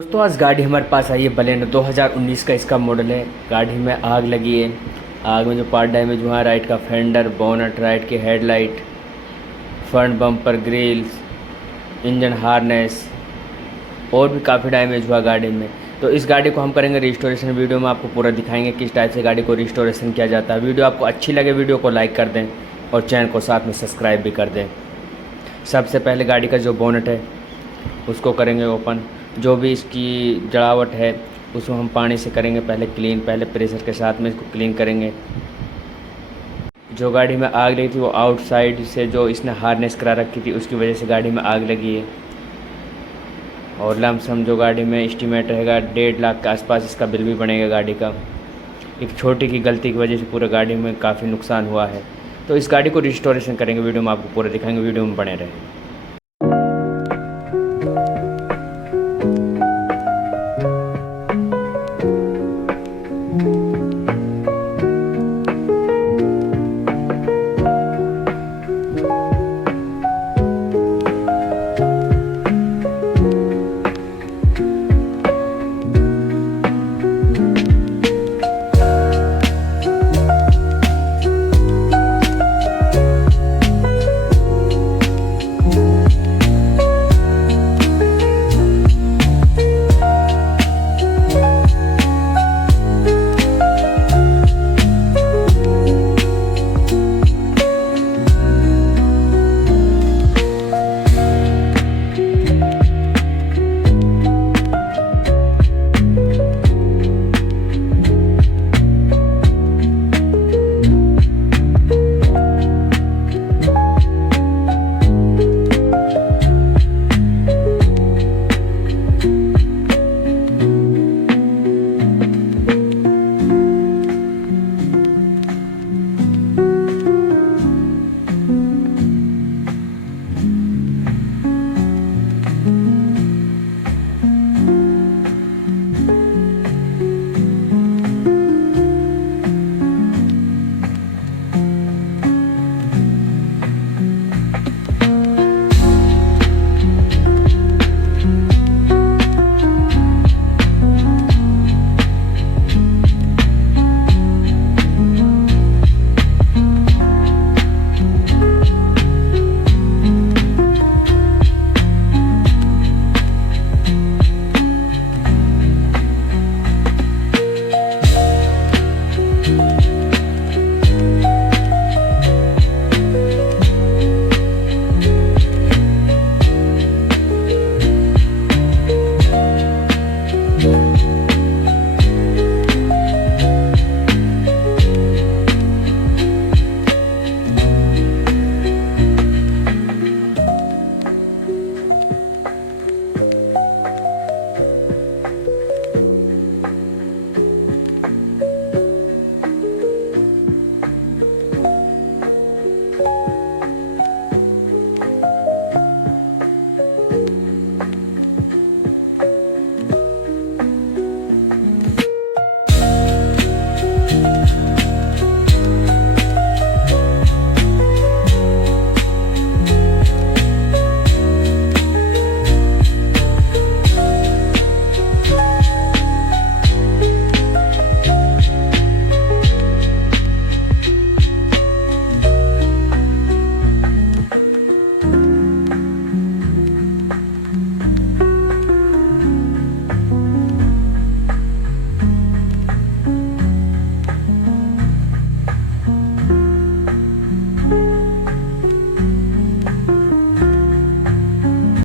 दोस्तों आज गाड़ी हमारे पास आई है बलेनो 2019 का इसका मॉडल है। गाड़ी में आग लगी है। आग में जो पार्ट डैमेज हुआ है, राइट का फेंडर, बोनट, राइट की headlight, front bumper, grilles, engine harness और भी काफ़ी डैमेज हुआ गाड़ी में। तो इस गाड़ी को हम करेंगे रिस्टोरेशन। वीडियो में आपको पूरा दिखाएंगे किस टाइप से गाड़ी को रिस्टोरेशन किया जाता है। वीडियो आपको अच्छी लगे वीडियो को लाइक कर दें और चैनल को साथ में सब्सक्राइब भी कर दें। सबसे पहले गाड़ी का जो बोनट है उसको करेंगे ओपन। जो भी इसकी जड़ावट है उसको हम पानी से करेंगे पहले क्लीन, पहले प्रेशर के साथ में इसको क्लीन करेंगे। जो गाड़ी में आग लगी थी वो आउटसाइड से जो इसने हार्नेस करा रखी थी उसकी वजह से गाड़ी में आग लगी है। और लमसम जो गाड़ी में एस्टीमेट रहेगा 1.5 लाख के आसपास इसका बिल भी बनेगा गाड़ी का। एक छोटी की गलती की वजह से पूरे गाड़ी में काफ़ी नुकसान हुआ है। तो इस गाड़ी को रिस्टोरेशन करेंगे, वीडियो में आपको पूरा दिखाएंगे, वीडियो में बने रहें।